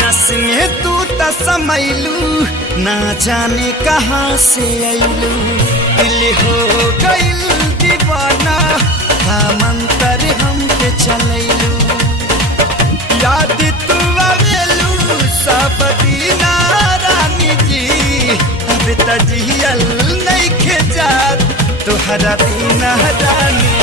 नस में तू त समैलू ना जाने कहाँ से अइलू दिल हो गइल दीवाना मंतर हम पे चलैलू याद तू आवेलू सब दीना रानी जी अब तजियल नहीं जात तुहरा दीना रानी